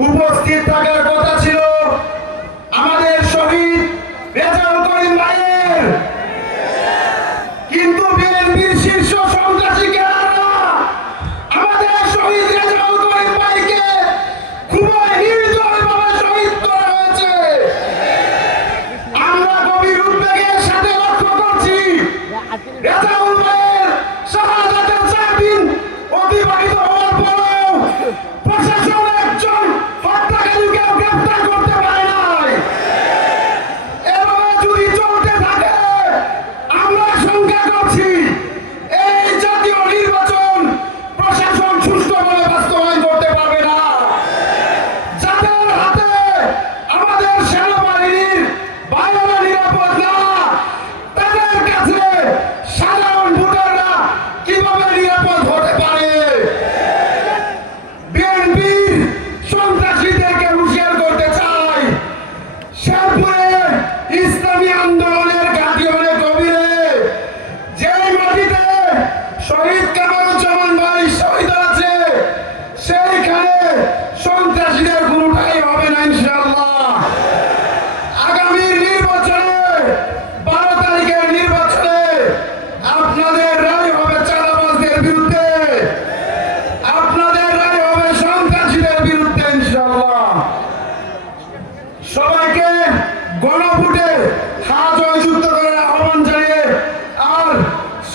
উপস্থিত থাকার কথা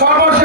সর্বশ